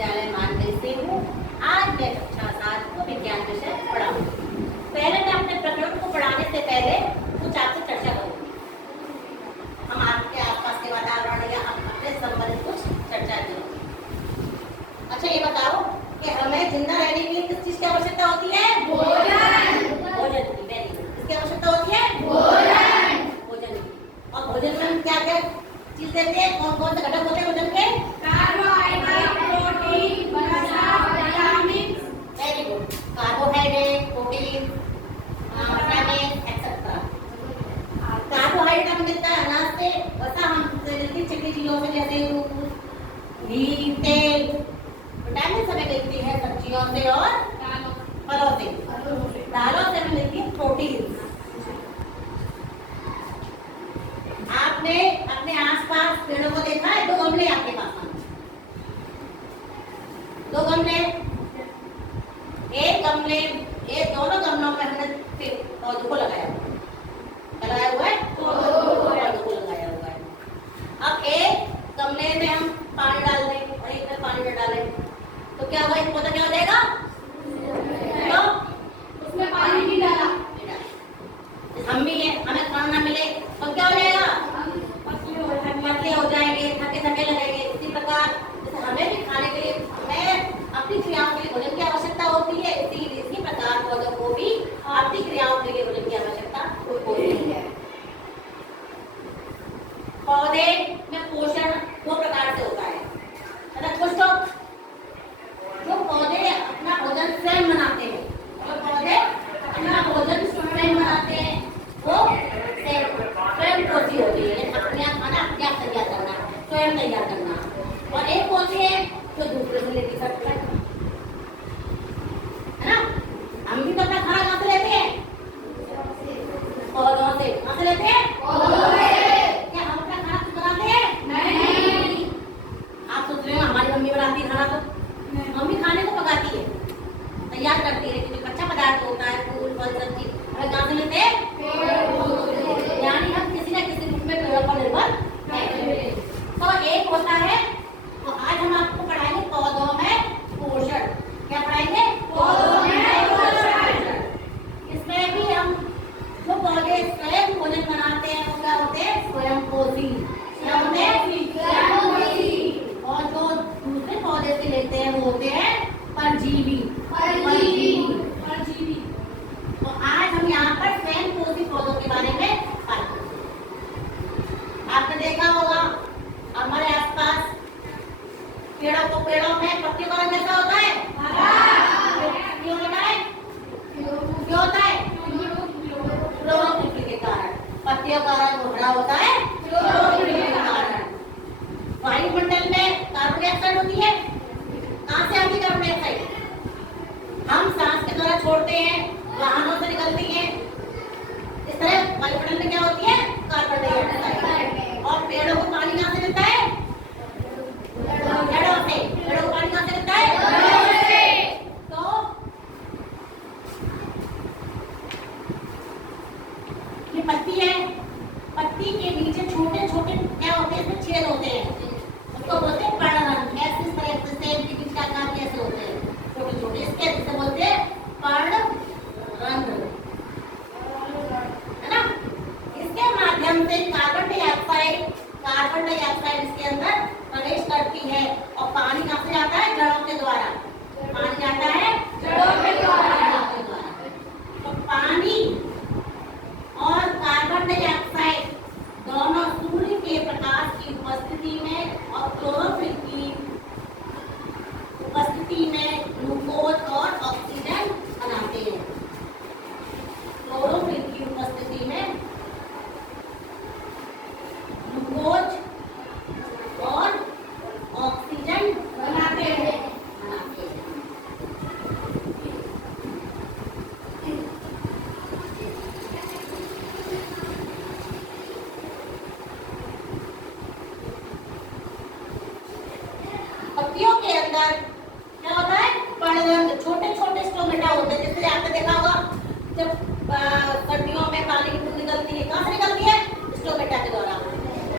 विद्यालय मानदेय से हूँ। आज मैं कक्षा 7 को विज्ञान विषय पढ़ाऊंगी। पहले मैं अपने प्रकरण को पढ़ाने से पहले कुछ आपसे चर्चा करूंगी। हम आपके आसपास के वातावरण या अपने संबंधित कुछ चर्चा करेंगे। अच्छा, ये बताओ कि हमें जिंदा रहने के लिए किस चीज की आवश्यकता होती है? भोजन। भोजन की, वेरी गुड। किसकी आवश्यकता होती है? भोजन। भोजन की। और भोजन में हम क्या क्या चीज देते हैं? कौन कौन से घटक होते हैं भोजन के? कार्बोहाइड्रेट, प्रोटीन, वसा, vitamin. Very good. Carbohydrate, protein, vitamin etcetera. Carbohydrate हमें मिलता है अनाज से, वसा हमसे मिलती है चिकनी चीजों से जैसे दूध, घी, तेल। विटामिन हमें मिलती है सब्जियों से और फलों से। दालों से हमें मिलती है प्रोटीन। आपने अपने आसपास पेड़ों को देखा है? 2 गमले आपके पास हैं। 2 गमले, एक गमले, एक दोनों गमलों में हमने पौधों को लगाया हुआ है, पौधों को लगाया हुआ है। अब एक गमले में हम पानी डाल दें और एक में पानी न डालें तो क्या होगा? एक पौधा क्या हो जाएगा? तो उसमें पानी नहीं डाला। हम भी है, हमें खाना ना मिले तो क्या हो जाएगा? पतले हो जाएंगे, थके थके लगेंगे। इसी प्रकार जैसे हमें भी खाने के लिए, हमें अपनी क्रियाओं के लिए भोजन की आवश्यकता होती है, इसी प्रकार पौधों को भी अपनी क्रियाओं के लिए भोजन की आवश्यकता होती है। पौधे में पोषण 2 प्रकार से होता है। कुछ तो जो पौधे अपना भोजन स्वयं बनाते हैं, जो पौधे अपना भोजन स्वयं बनाते हैं वो स्वयं पोषी होती है। अपने आप खाना अपने आप तैयार करना, स्वयं तैयार करना। और एक होती है जो दूसरे से लेती है ना। हम भी तो अपना खाना कहाँ से लेते हैं? पौधों से। कहाँ से लेते हैं? पौधों से। क्या हम अपना खाना खुद बनाते हैं? नहीं। आप सोच रहे हो हमारी मम्मी बनाती है खाना? तो मम्मी खाने को पकाती है, तैयार करती है, लेकिन कच्चा पदार्थ होता है, फूल फल सब्जी, हमें कहाँ से मिलते हैं? यानी हम किसी न किसी रूप में पेड़ों पर निर्भर हैं। तो एक होता है, तो आज हम आपको पढ़ाएंगे पौधों में पोषण। क्या पढ़ाएंगे? पौधों में पोषण। इसमें भी हम जो पौधे स्वयं भोजन बनाते हैं वो क्या होते हैं? स्वयं पोषी। क्या होते हैं? और जो दूसरे पौधे से लेते हैं वो होते हैं परजीवी। तो आज हम यहाँ पर स्वयं पोषी पौधों के बारे में बात करेंगे। आपने देखा होगा हमारे आसपास पेड़ों में पत्तियों का रंग कैसा होता है? क्यों होता है? क्यों होता है? क्लोरोफिल के कारण। पत्तियों का रंग हरा होता है क्लोरोफिल के कारण। वायुमंडल में कार्बन डाइऑक्साइड होती है। कहाँ से आती है कार्बन डाइऑक्साइड? हम सांस के द्वारा छोड़ते हैं, वाहनों से निकलती है। इस तरह वायुमंडल में क्या होती है? Carbon dioxide. और पेड़ों को पानी कहाँ से मिलता है? जड़ों से। पेड़ों को पानी कहाँ से मिलता है? जड़ों से। तो ये पत्ती है, पत्ती के नीचे छोटे छोटे क्या होते हैं? इसमें छेद होते हैं, उसको बोलते हैं पर्णरंध्र। ऐसे इस तरह से सेल के बीच का आकार कैसे होते हैं? छोटे छोटे, इसके जिसे बोलते हैं पर्णरंध्र, है ना। इसके माध्यम से कार्बन डाइऑक्साइड इसके अंदर प्रवेश करती है और पानी कहाँ से जाता है? जड़ों के द्वारा। पानी जाता है जड़ों के द्वारा। तो पानी और कार्बन डाइऑक्साइड दोनों सूर्य के प्रकाश की उपस्थिति में और क्लोरोफिल की उपस्थिति में ग्लूकोज और ऑक्सीजन बनाते हैं। क्लोरोफिल की उपस्थिति में ग्लूकोज और ऑक्सीजन बनाते हैं। पत्तियों के अंदर क्या होता है? पर्णरंध्र। छोटे छोटे स्टोमेटा होते हैं। जैसे आपने देखा होगा जब सर्दियों में पानी की बूंद निकलती है, कहाँ से निकलती है? स्टोमेटा